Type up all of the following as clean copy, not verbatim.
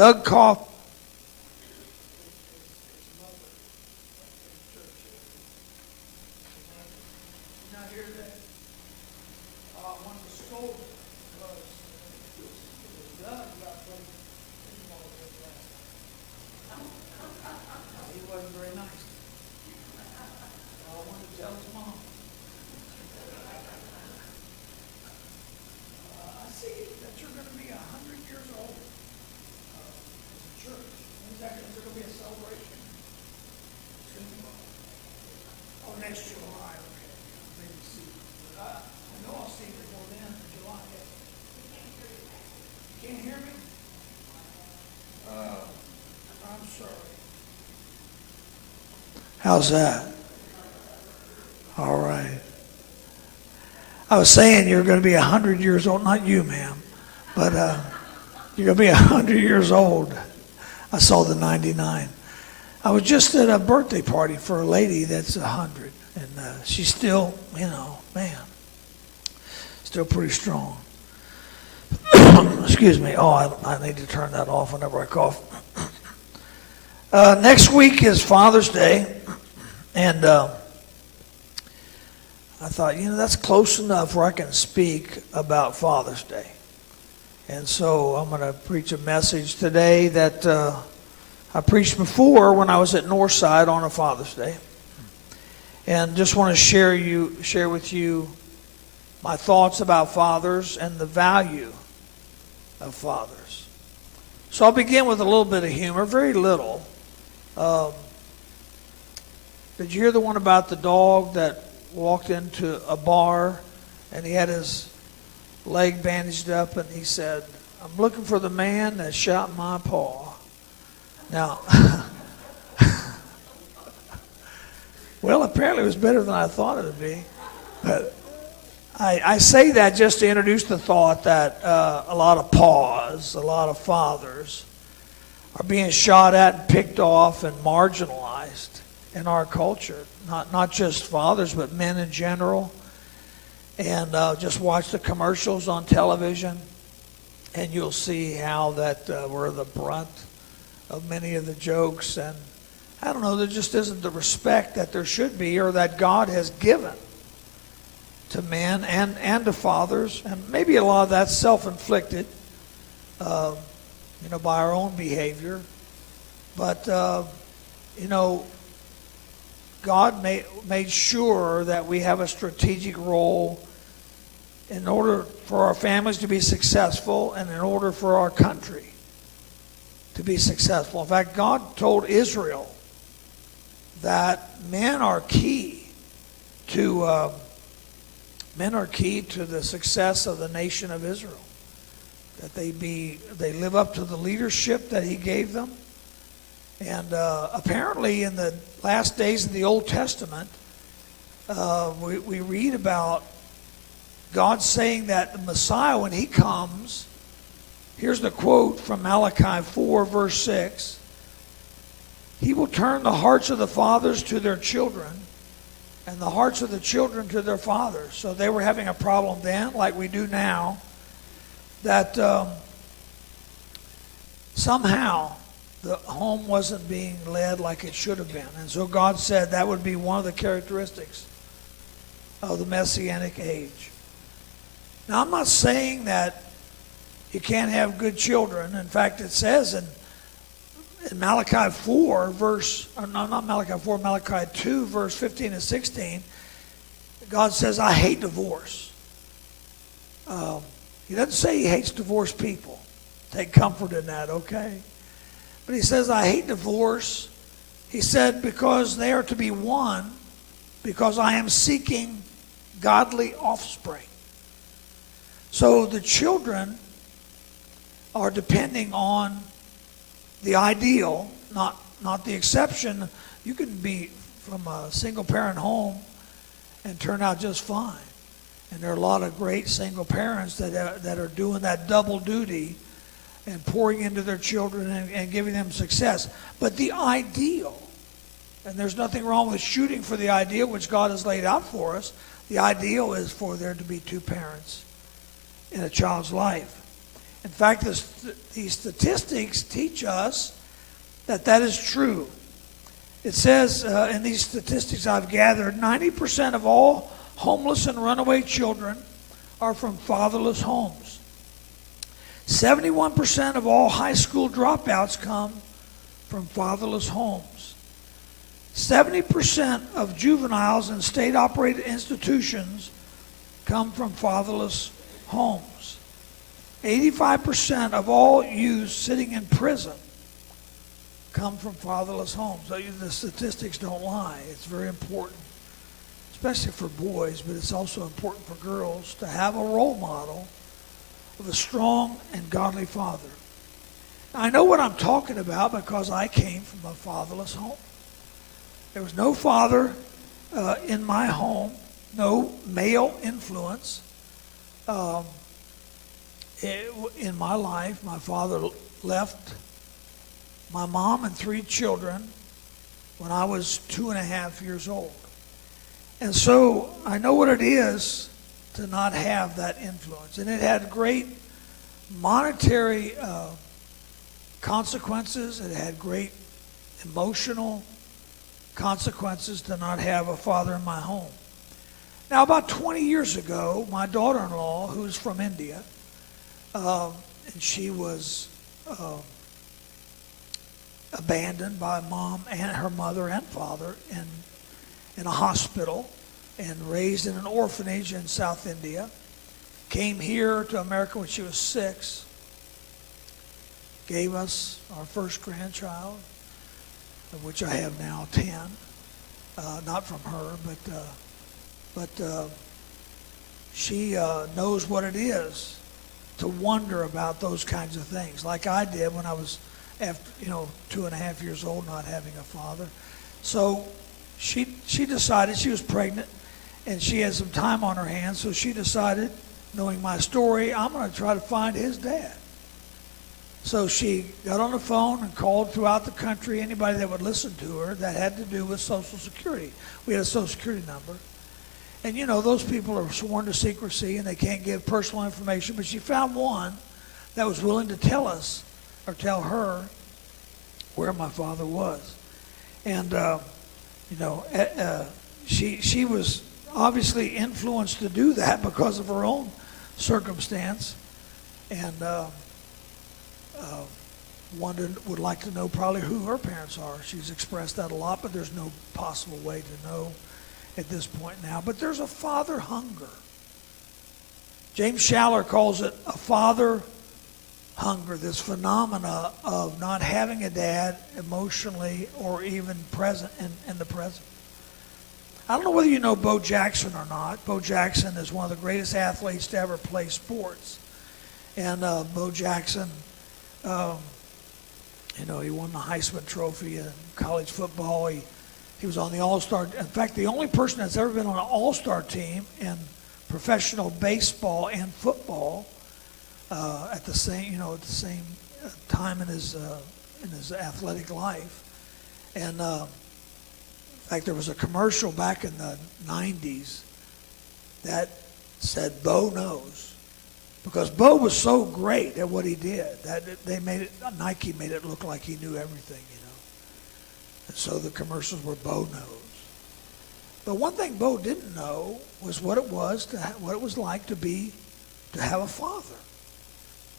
Doug Cough. Next July, okay. Maybe see. I know I'll see it before then, in July. You can't hear me? I'm sorry. How's that? All right. I was saying you're going to be 100 years old. Not you, ma'am. But you're going to be 100 years old. I saw the 99. I was just at a birthday party for a lady that's 100. And she's still, man, still pretty strong. Excuse me. Oh, I need to turn that off whenever I cough. Next week is Father's Day. And I thought, that's close enough where I can speak about Father's Day. And so I'm going to preach a message today that I preached before when I was at Northside on a Father's Day. And just want to share with you my thoughts about fathers and the value of fathers. So I'll begin with a little bit of humor, very little. Did you hear the one about the dog that walked into a bar and he had his leg bandaged up and he said, "I'm looking for the man that shot my paw"? Now, well, apparently it was better than I thought it would be. But I say that just to introduce the thought that a lot of paws, a lot of fathers are being shot at and picked off and marginalized in our culture. Not just fathers, but men in general. And just watch the commercials on television, and you'll see how that we're the brunt of many of the jokes. And I don't know, there just isn't the respect that there should be or that God has given to men and to fathers. And maybe a lot of that's self-inflicted, by our own behavior. But, God made sure that we have a strategic role in order for our families to be successful and in order for our country to be successful. In fact, God told Israel that men are key to the success of the nation of Israel. That they live up to the leadership that He gave them. And apparently in the last days of the Old Testament, we read about God saying that the Messiah, when He comes, here's the quote from Malachi 4, verse 6, He will turn the hearts of the fathers to their children and the hearts of the children to their fathers. So they were having a problem then, like we do now, that somehow the home wasn't being led like it should have been. And so God said that would be one of the characteristics of the Messianic age. Now, I'm not saying that you can't have good children. In fact, it says in Malachi 4, Malachi 2, verse 15 and 16, God says, I hate divorce. He doesn't say He hates divorced people. Take comfort in that, okay? But He says, I hate divorce. He said, because they are to be one, because I am seeking godly offspring. So the children are depending on the ideal, not the exception. You can be from a single-parent home and turn out just fine. And there are a lot of great single parents that are doing that double duty and pouring into their children and giving them success. But the ideal, and there's nothing wrong with shooting for the ideal which God has laid out for us, the ideal is for there to be two parents in a child's life. In fact, these statistics teach us that is true. It says in these statistics I've gathered, 90% of all homeless and runaway children are from fatherless homes. 71% of all high school dropouts come from fatherless homes. 70% of juveniles in state-operated institutions come from fatherless homes. 85% of all youth sitting in prison come from fatherless homes. So the statistics don't lie. It's very important, especially for boys, but it's also important for girls to have a role model of a strong and godly father. Now, I know what I'm talking about because I came from a fatherless home. There was no father in my home, no male influence in my life. My father left my mom and 3 children when I was 2.5 years old. And so I know what it is to not have that influence. And it had great monetary consequences. It had great emotional consequences to not have a father in my home. Now, about 20 years ago, my daughter-in-law, who's from India, and she was abandoned by mom and her mother and father in a hospital and raised in an orphanage in South India. Came here to America when she was 6. Gave us our first grandchild, of which I have now 10. Not from her, but she knows what it is to wonder about those kinds of things, like I did when I was, after 2.5 years old, not having a father. So she decided, she was pregnant, and she had some time on her hands, so she decided, knowing my story, I'm going to try to find his dad. So she got on the phone and called throughout the country, anybody that would listen to her that had to do with Social Security. We had a Social Security number. And those people are sworn to secrecy and they can't give personal information, but she found one that was willing to tell us, or tell her, where my father was. And, she was obviously influenced to do that because of her own circumstance. And would like to know probably who her parents are. She's expressed that a lot, but there's no possible way to know at this point now. But there's a father hunger. James Schaller calls it a father hunger, this phenomena of not having a dad emotionally or even present in the present. I don't know whether you know Bo Jackson or not. Bo Jackson is one of the greatest athletes to ever play sports. And Bo Jackson, he won the Heisman Trophy in college football. He was on the All-Star. In fact, the only person that's ever been on an All-Star team in professional baseball and football at the same time in his athletic life. And in fact, there was a commercial back in the 90s that said, "Bo knows." Because Bo was so great at what he did that Nike made it look like he knew everything, And so the commercials were Bo knows. But one thing Bo didn't know was what it was like to have a father.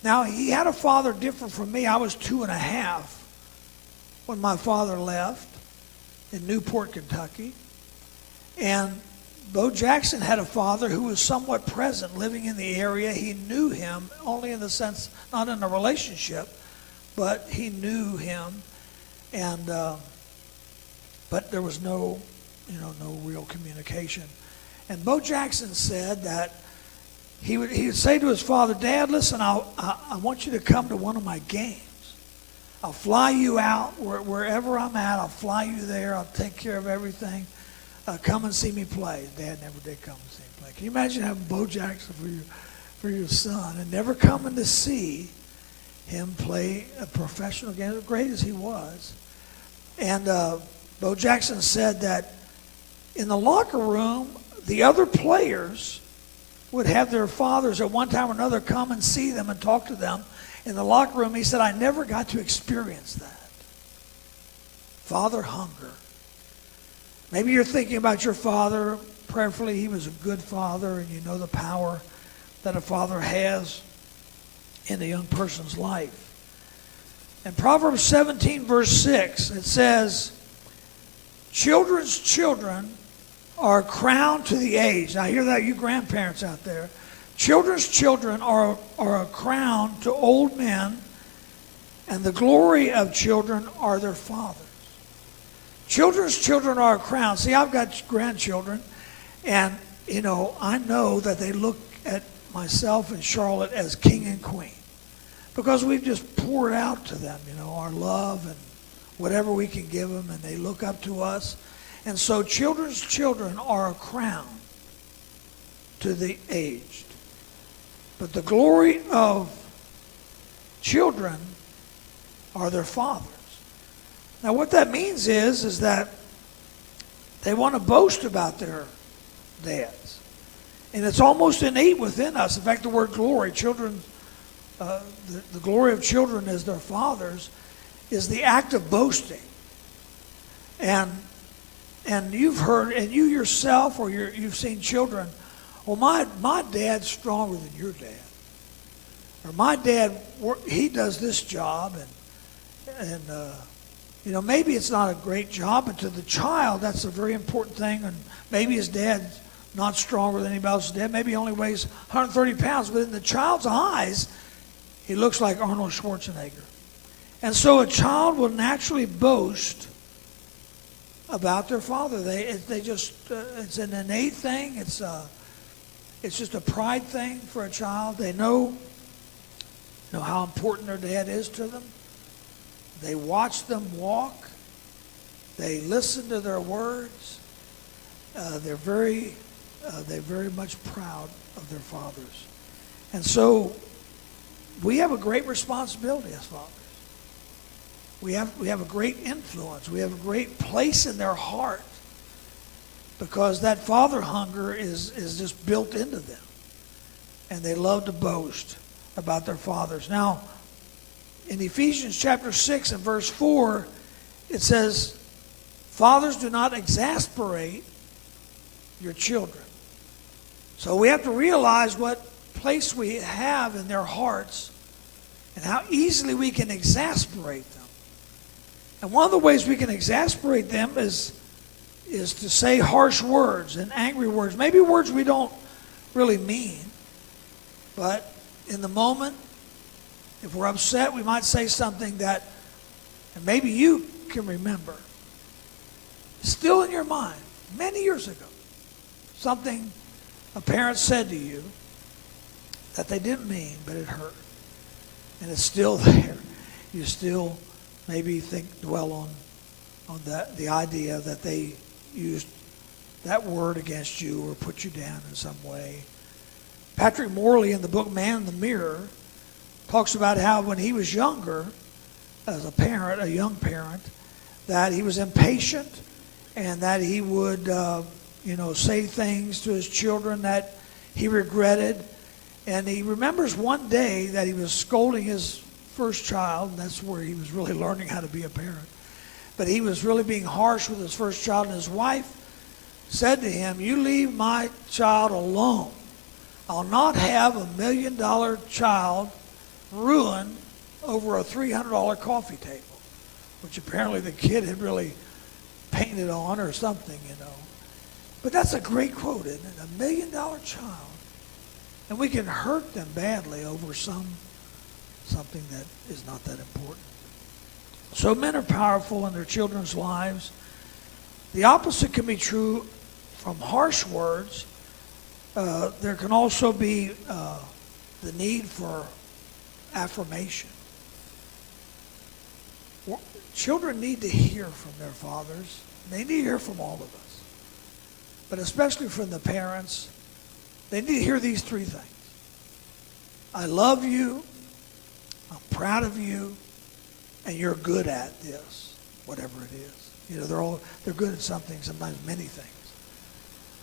Now, he had a father different from me. I was 2.5 when my father left in Newport, Kentucky. And Bo Jackson had a father who was somewhat present, living in the area. He knew him, only in the sense, not in a relationship, but he knew him. And but there was no real communication. And Bo Jackson said that he would say to his father, "Dad, listen, I want you to come to one of my games. I'll fly you out wherever I'm at. I'll fly you there. I'll take care of everything. Come and see me play." Dad never did come and see me play. Can you imagine having Bo Jackson for your son and never coming to see him play a professional game, as great as he was? And Bo Jackson said that in the locker room, the other players would have their fathers at one time or another come and see them and talk to them in the locker room. He said, I never got to experience that. Father hunger. Maybe you're thinking about your father. Prayerfully, he was a good father, and you know the power that a father has in a young person's life. In Proverbs 17, verse 6, it says, children's children are a crown to the aged. Now, hear that, you grandparents out there. Children's children are a crown to old men, and the glory of children are their fathers. Children's children are a crown. See, I've got grandchildren, and, you know, I know that they look at myself and Charlotte as king and queen because we've just poured out to them, you know, our love and whatever we can give them, and they look up to us. And so children's children are a crown to the aged. But the glory of children are their fathers. Now what that means is that they want to boast about their dads. And it's almost innate within us. In fact, the word glory, children, the glory of children as their fathers, is the act of boasting. And you've heard, and you yourself, or you've seen children, well, my dad's stronger than your dad. Or my dad, he does this job, and you know, maybe it's not a great job, but to the child, that's a very important thing. And maybe his dad's not stronger than anybody else's dad. Maybe he only weighs 130 pounds, but in the child's eyes, he looks like Arnold Schwarzenegger. And so a child will naturally boast about their father. They just it's an innate thing. It's just a pride thing for a child. They know how important their dad is to them. They watch them walk. They listen to their words. They're very much proud of their fathers. And so we have a great responsibility as fathers. We have a great influence. We have a great place in their heart because that father hunger is just built into them. And they love to boast about their fathers. Now, in Ephesians chapter 6 and verse 4, it says, fathers, do not exasperate your children. So we have to realize what place we have in their hearts and how easily we can exasperate them. And one of the ways we can exasperate them is to say harsh words and angry words. Maybe words we don't really mean. But in the moment, if we're upset, we might say something that, and maybe you can remember, still in your mind, many years ago, something a parent said to you that they didn't mean, but it hurt. And it's still there. You still maybe dwell on the idea that they used that word against you or put you down in some way. Patrick Morley in the book Man in the Mirror talks about how when he was younger, as a young parent, that he was impatient and that he would say things to his children that he regretted. And he remembers one day that he was scolding his first child, and that's where he was really learning how to be a parent. But he was really being harsh with his first child, and his wife said to him, you leave my child alone. I'll not have $1 million child ruin over a $300 coffee table, which apparently the kid had really painted on or something, But that's a great quote, isn't it? $1 million child. And we can hurt them badly over something that is not that important. So men are powerful in their children's lives. The opposite can be true from harsh words. There can also be the need for affirmation. Children need to hear from their fathers. They need to hear from all of us. But especially from the parents, they need to hear these three things. I love you, I'm proud of you, and you're good at this, whatever it is. They're good at something, sometimes many things.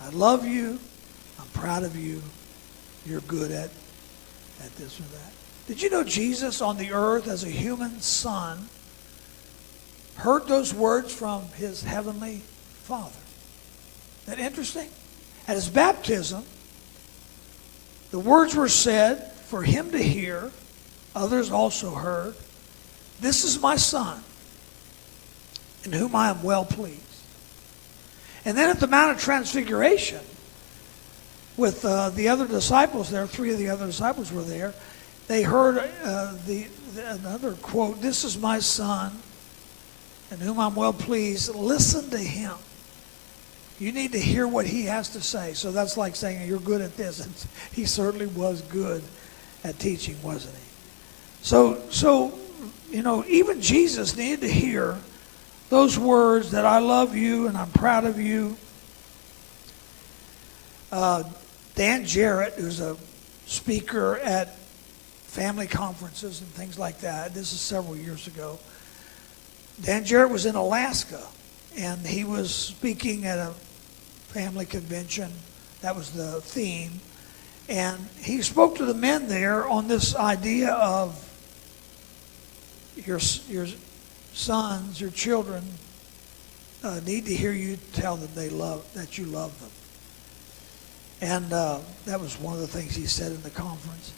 I love you, I'm proud of you, you're good at this or that. Did you know Jesus on the earth as a human son heard those words from his heavenly Father? Isn't that interesting? At his baptism, the words were said for him to hear. Others also heard, "This is my son, in whom I am well pleased." And then at the Mount of Transfiguration, with the other disciples there, 3 of the other disciples were there, they heard another quote, "This is my son, in whom I'm well pleased. Listen to him." You need to hear what he has to say. So that's like saying, you're good at this. And he certainly was good at teaching, wasn't he? So even Jesus needed to hear those words that I love you and I'm proud of you. Dan Jarrett, who's a speaker at family conferences and things like that, this is several years ago. Dan Jarrett was in Alaska, and he was speaking at a family convention. That was the theme. And he spoke to the men there on this idea of your sons, your children, need to hear you tell them that you love them. And that was one of the things he said in the conference.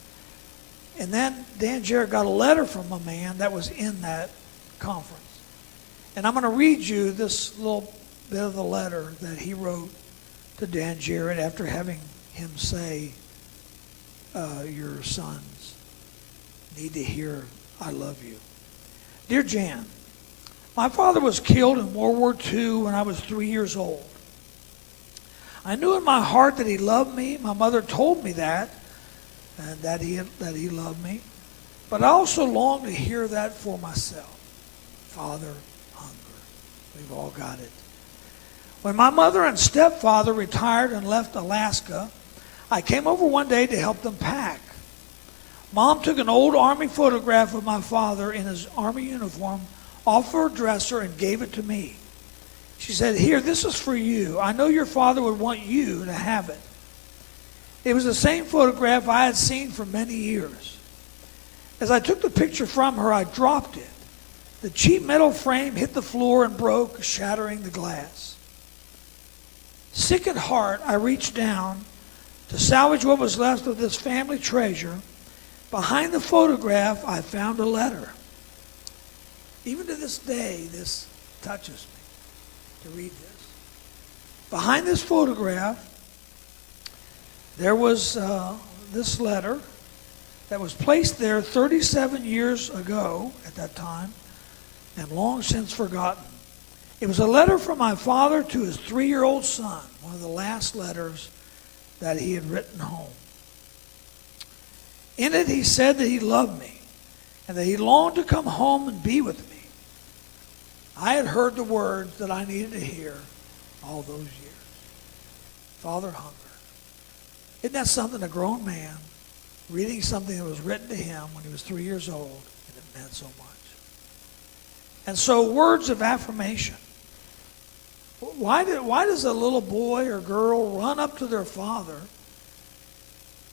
And then Dan Jarrett got a letter from a man that was in that conference. And I'm going to read you this little bit of the letter that he wrote to Dan Jarrett after having him say, your sons need to hear, I love you. Dear Jan, my father was killed in World War II when I was 3 years old. I knew in my heart that he loved me. My mother told me that, and that he loved me. But I also longed to hear that for myself. Father, hunger. We've all got it. When my mother and stepfather retired and left Alaska, I came over one day to help them pack. Mom took an old Army photograph of my father in his Army uniform off her dresser and gave it to me. She said, "Here, this is for you. I know your father would want you to have it." It was the same photograph I had seen for many years. As I took the picture from her, I dropped it. The cheap metal frame hit the floor and broke, shattering the glass. Sick at heart, I reached down to salvage what was left of this family treasure. Behind the photograph, I found a letter. Even to this day, this touches me to read this. Behind this photograph, there was this letter that was placed there 37 years ago at that time and long since forgotten. It was a letter from my father to his 3-year-old son, one of the last letters that he had written home. In it, he said that he loved me and that he longed to come home and be with me. I had heard the words that I needed to hear all those years. Father, hunger. Isn't that something, a grown man reading something that was written to him when he was 3 years old, and it meant so much? And so words of affirmation. Why does a little boy or girl run up to their father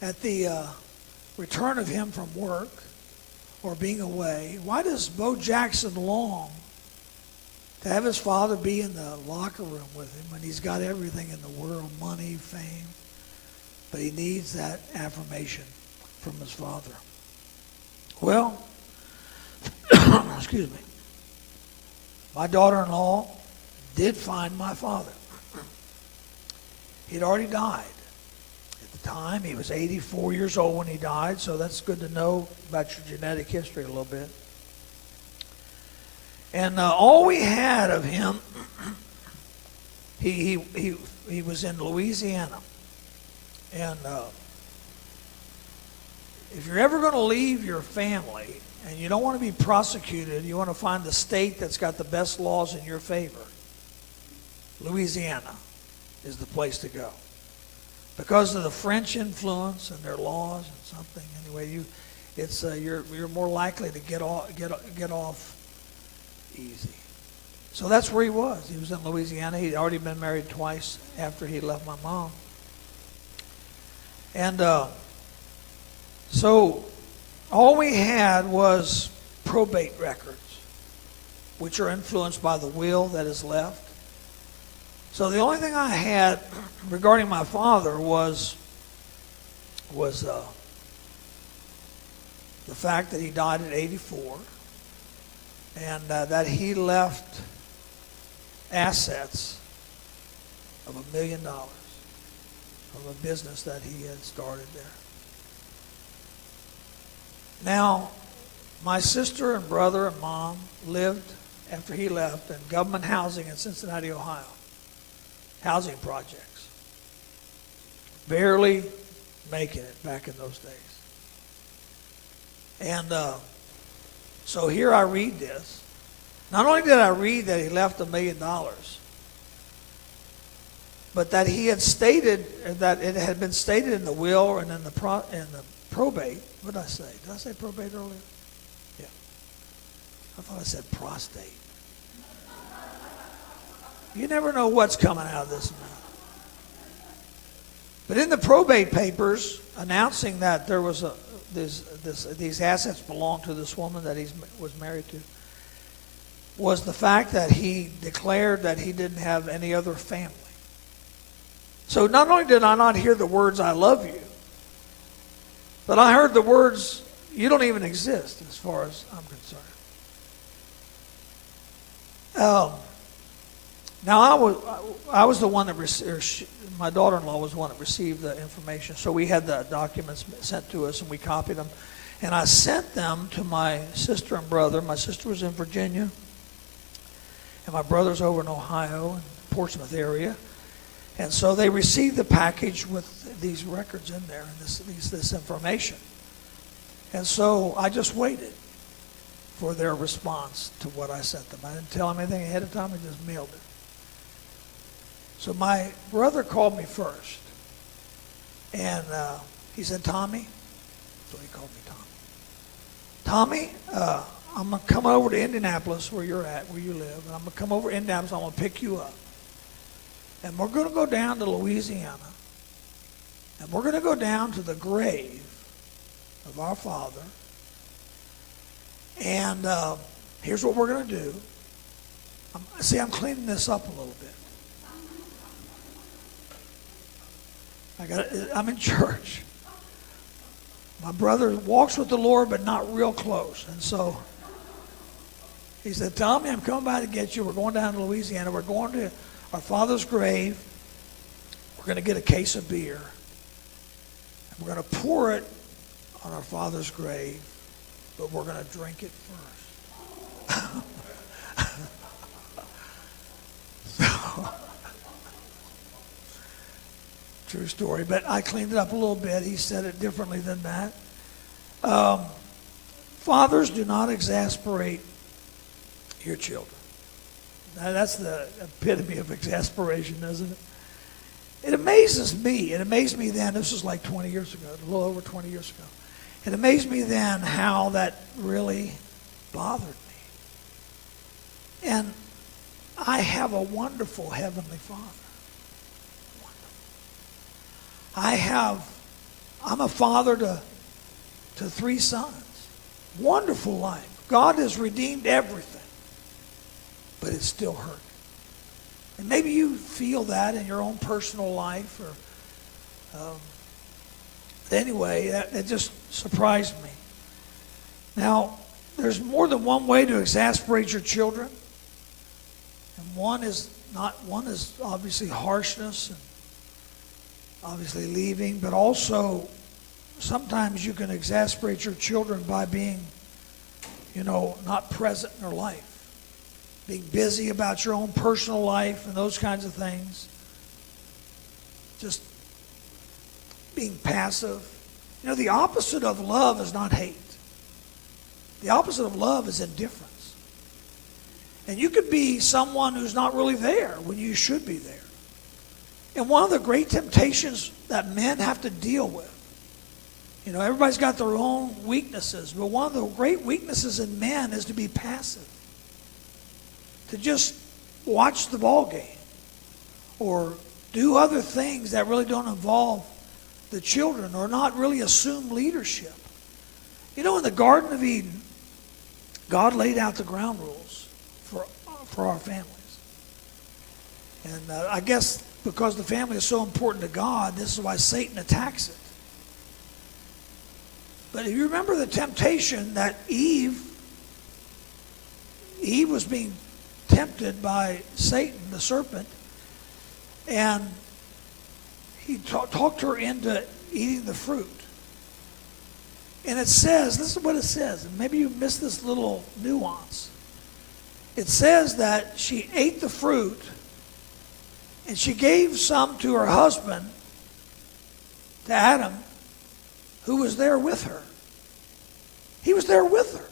at the return of him from work or being away? Why does Bo Jackson long to have his father be in the locker room with him when he's got everything in the world, money, fame, but he needs that affirmation from his father? Well, excuse me, my daughter-in-law did find my father. He'd already died. At the time, he was 84 years old when he died, so that's good to know about your genetic history a little bit. And all we had of him, he was in Louisiana. And if you're ever going to leave your family and you don't want to be prosecuted, you want to find the state that's got the best laws in your favor. Louisiana is the place to go. Because of the French influence and their laws and something, anyway, you're more likely to get off easy. So that's where he was. He was in Louisiana. He'd already been married twice after he left my mom. And So all we had was probate records, which are influenced by the will that is left. So the only thing I had regarding my father was the fact that he died at 84, and that he left assets of $1 million of a business that he had started there. Now, my sister and brother and mom lived, after he left, in government housing in Cincinnati, Ohio. Housing projects. Barely making it back in those days. And so here I read this. Not only did I read that he left $1 million, but that he had stated, that it had been stated in the will and in the probate. What did I say? Did I say probate earlier? Yeah. I thought I said prostate. You never know what's coming out of this mouth. But in the probate papers announcing that there was these assets belonged to this woman that he was married to, was the fact that he declared that he didn't have any other family. So not only did I not hear the words, "I love you," but I heard the words, "You don't even exist," as far as I'm concerned. Now I was the one that my daughter-in-law was the one that received the information. So we had the documents sent to us, and we copied them, and I sent them to my sister and brother. My sister was in Virginia, and my brother's over in Ohio, in Portsmouth area. And so they received the package with these records in there and this information. And so I just waited for their response to what I sent them. I didn't tell them anything ahead of time. I just mailed it. So my brother called me first. And he said, "Tommy," so he called me Tommy. "Tommy, I'm going to come over to Indianapolis, where you're at, where you live. And I'm going to come over to Indianapolis. I'm going to pick you up. And we're going to go down to Louisiana. And we're going to go down to the grave of our father. And here's what we're going to do." I'm cleaning this up a little bit. I'm in church. My brother walks with the Lord, but not real close. And so he said, "Tommy, I'm coming by to get you. We're going down to Louisiana. We're going to our father's grave. We're going to get a case of beer. And we're going to pour it on our father's grave, but we're going to drink it first." True story, but I cleaned it up a little bit. He said it differently than that. Fathers, do not exasperate your children. Now, that's the epitome of exasperation, isn't it? It amazes me. It amazed me then. This was like 20 years ago, a little over 20 years ago. It amazed me then how that really bothered me. And I have a wonderful Heavenly Father. I'm a father to 3 sons. Wonderful life. God has redeemed everything. But it still hurt. And maybe you feel that in your own personal life. But anyway, that just surprised me. Now, there's more than one way to exasperate your children. And one is obviously harshness and obviously leaving, but also sometimes you can exasperate your children by being, not present in their life. Being busy about your own personal life and those kinds of things. Just being passive. The opposite of love is not hate. The opposite of love is indifference. And you could be someone who's not really there when you should be there. And one of the great temptations that men have to deal with, everybody's got their own weaknesses, but one of the great weaknesses in men is to be passive. To just watch the ball game or do other things that really don't involve the children or not really assume leadership. You know, in the Garden of Eden, God laid out the ground rules for our families. And I guess because the family is so important to God, this is why Satan attacks it. But if you remember the temptation that Eve was being tempted by Satan, the serpent, and he talked her into eating the fruit. And it says, this is what it says, and maybe you missed this little nuance. It says that she ate the fruit, and she gave some to her husband, to Adam, who was there with her. He was there with her.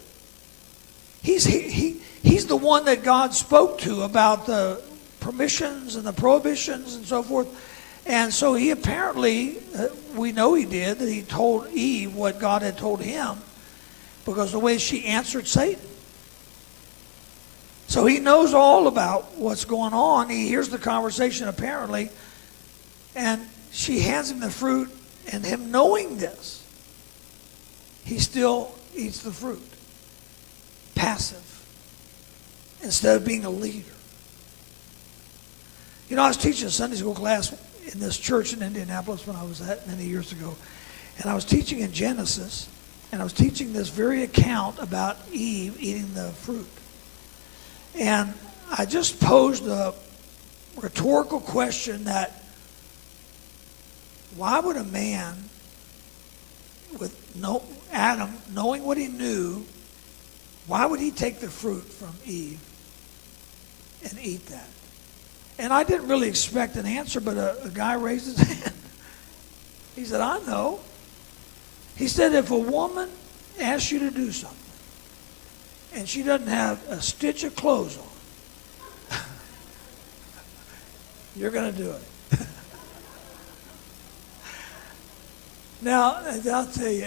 He's the one that God spoke to about the permissions and the prohibitions and so forth. And so he apparently, we know he did, that he told Eve what God had told him because of the way she answered Satan. So he knows all about what's going on. He hears the conversation apparently, and she hands him the fruit, and him knowing this, he still eats the fruit. Passive. Instead of being a leader. You know, I was teaching a Sunday school class in this church in Indianapolis when I was at many years ago. And I was teaching in Genesis, and I was teaching this very account about Eve eating the fruit. And I just posed a rhetorical question that why would a man with Adam, knowing what he knew, why would he take the fruit from Eve and eat that? And I didn't really expect an answer, but a guy raised his hand. He said, I know. He said, if a woman asks you to do something and she doesn't have a stitch of clothes on, you're going to do it. Now, I'll tell you,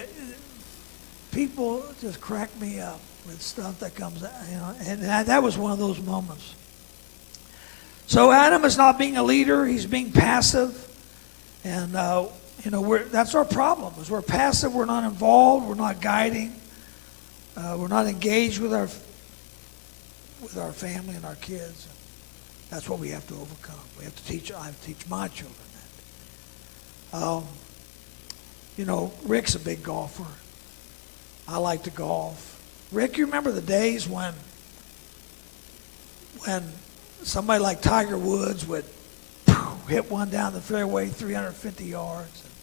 people just crack me up with stuff that comes out, you know, and that was one of those moments. So Adam is not being a leader; he's being passive, and you know, that's our problem. Is we're passive, we're not involved, we're not guiding, we're not engaged with our family and our kids. And that's what we have to overcome. We have to teach. I have to teach my children that. You know, Rick's a big golfer. I like to golf. Rick, you remember the days when somebody like Tiger Woods would hit one down the fairway 350 yards. And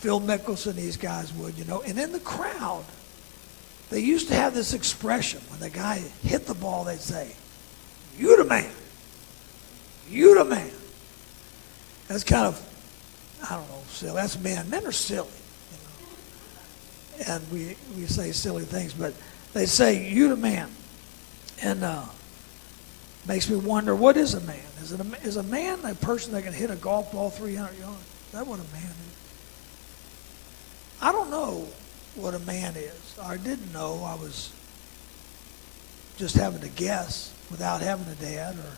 Phil Mickelson, these guys would, you know. And in the crowd, they used to have this expression. When the guy hit the ball, they'd say, "You the man. You the man." That's kind of, I don't know, silly. That's men. Men are silly. And we say silly things, but they say, "You the man." And makes me wonder, what is a man? Is a man a person that can hit a golf ball 300 yards? Is that what a man is? I don't know what a man is. I didn't know. I was just having to guess without having a dad or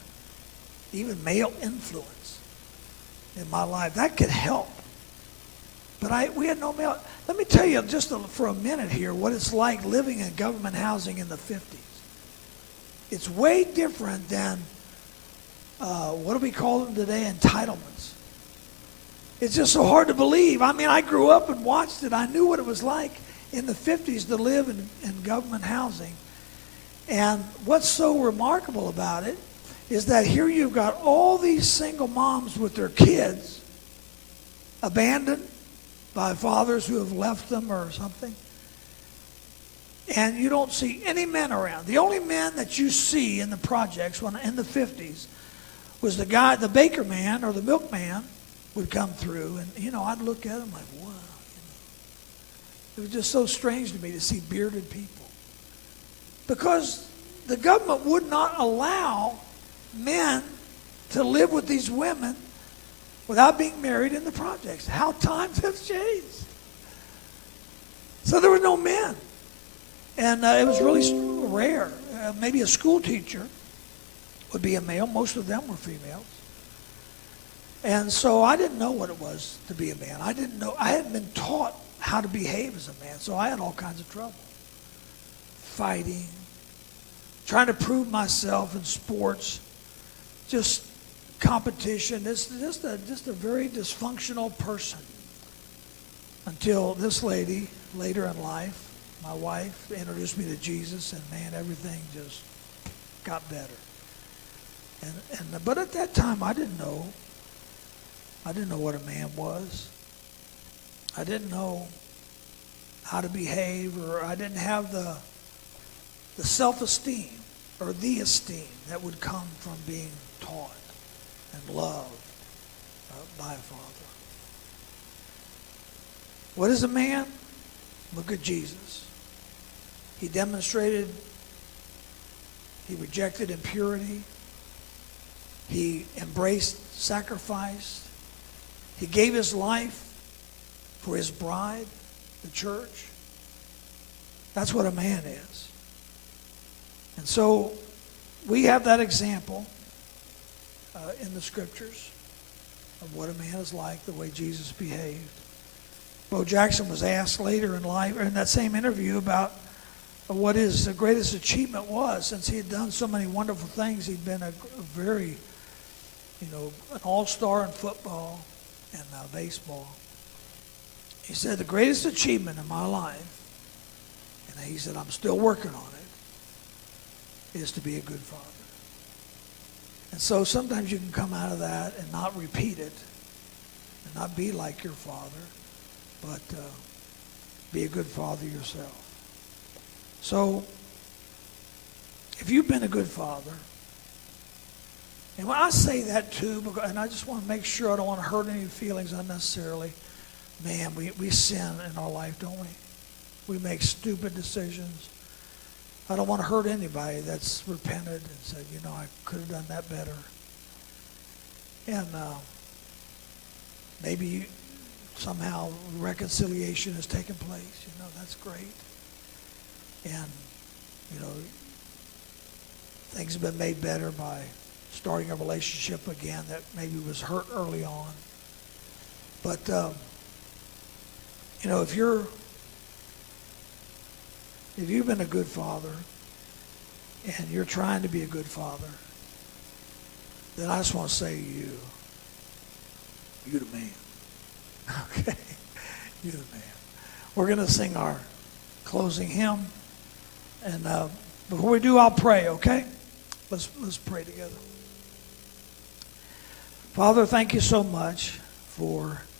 even male influence in my life. That could help. But we had no male. Let me tell you just for a minute here what it's like living in government housing in the 50s. It's way different than, what do we call them today, entitlements. It's just so hard to believe. I mean, I grew up and watched it. I knew what it was like in the 50s to live in government housing. And what's so remarkable about it is that here you've got all these single moms with their kids abandoned by fathers who have left them or something. And you don't see any men around. The only men that you see in the projects in the 50s was the guy, the baker man or the milkman would come through. And, you know, I'd look at him like, wow. You know. It was just so strange to me to see bearded people. Because the government would not allow men to live with these women without being married in the projects. How times have changed. So there were no men. And it was really rare. Maybe a school teacher would be a male. Most of them were females. And so I didn't know what it was to be a man. I didn't know. I hadn't been taught how to behave as a man. So I had all kinds of trouble. Fighting, trying to prove myself in sports, just competition. Just a very dysfunctional person. Until this lady, later in life, my wife, introduced me to Jesus, and man, everything just got better. But at that time, I didn't know. I didn't know what a man was. I didn't know how to behave, or I didn't have the self-esteem or the esteem that would come from being taught and loved by a father. What is a man? Look at Jesus. He demonstrated, he rejected impurity. He embraced sacrifice. He gave his life for his bride, the church. That's what a man is. And so we have that example in the scriptures of what a man is like, the way Jesus behaved. Bo Jackson was asked later in life, or in that same interview, about what his greatest achievement was. Since he had done so many wonderful things, he'd been a very, an all-star in football and baseball. He said, the greatest achievement in my life, and he said, I'm still working on it, is to be a good father. And so sometimes you can come out of that and not repeat it, and not be like your father, but be a good father yourself. So, if you've been a good father, and when I say that too, and I just want to make sure I don't want to hurt any feelings unnecessarily, man, we sin in our life, don't we? We make stupid decisions. I don't want to hurt anybody that's repented and said, I could have done that better. And maybe somehow reconciliation has taken place. That's great. And, things have been made better by starting a relationship again that maybe was hurt early on. But, if you've been a good father and you're trying to be a good father, then I just want to say to you, you're the man. Okay? You're the man. We're going to sing our closing hymn. And before we do, I'll pray, okay? Let's pray together. Father, thank you so much for